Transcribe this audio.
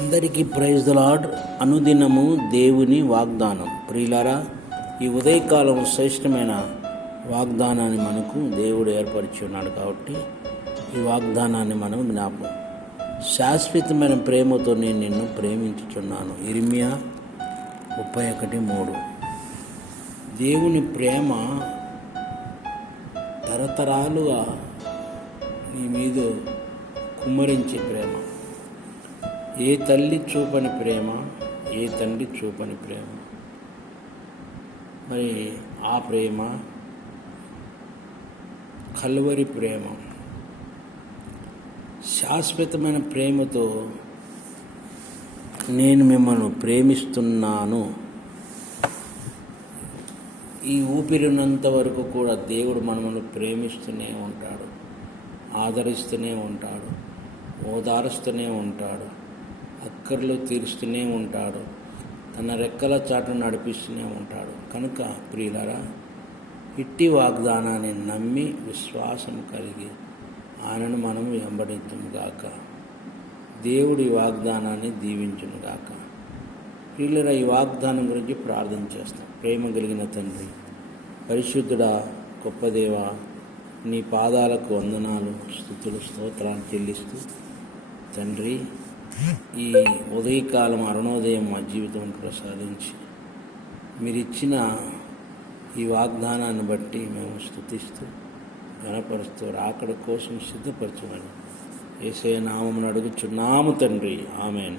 అందరికీ praise the lord. అనుదినము దేవుని వాగ్దానం. ప్రియులారా, ఈ ఉదయకాలం శ్రేష్టమైన వాగ్దానాన్ని మనకు దేవుడు ఏర్పరిచి ఉన్నాడు కాబట్టి ఈ వాగ్దానాన్ని మనం జ్ఞాపకం. శాశ్వతమైన ప్రేమతో నేను నిన్ను ప్రేమించుచున్నాను. ఇర్మియా 31:3. దేవుని ప్రేమ తరతరాలుగా నీ మీద కుమ్మరించే ప్రేమ. ఏ తల్లి చూపని ప్రేమ, ఏ తండ్రి చూపని ప్రేమ. మరి ఆ ప్రేమ కల్వరి ప్రేమ. శాశ్వతమైన ప్రేమతో నేను మిమ్మల్ని ప్రేమిస్తున్నాను. ఈ ఊపిరినంత వరకు కూడా దేవుడు మనల్ని ప్రేమిస్తూనే ఉంటాడు, ఆదరిస్తూనే ఉంటాడు, ఓదారుస్తూనే ఉంటాడు, అక్కర్లు తీరుస్తూనే ఉంటాడు, తన రెక్కల చాటును నడిపిస్తూనే ఉంటాడు. కనుక ప్రియులారా, ఇట్టి వాగ్దానాన్ని నమ్మి విశ్వాసం కలిగి ఆయనను మనం వెంబడించుగాక. దేవుడి వాగ్దానాన్ని దీవించునుగాక. ప్రియులారా, ఈ వాగ్దానం గురించి ప్రార్థన చేస్తాం. ప్రేమ కలిగిన తండ్రి, పరిశుద్ధుడా, గొప్ప దేవా, నీ పాదాలకు వందనాలు, స్తుతులు, స్తోత్రాలు చెల్లిస్తూ తండ్రి, ఈ ఉదయకాలం అరుణోదయం మా జీవితం ప్రసాదించి మీరిచ్చిన ఈ వాగ్దానాన్ని బట్టి మేము స్తుతిస్తూ ఘనపరుస్తూ రాకడ కోసం సిద్ధపరచమని యేసయ్య నామమున అడుగుచున్నాము తండ్రి. ఆమేన్.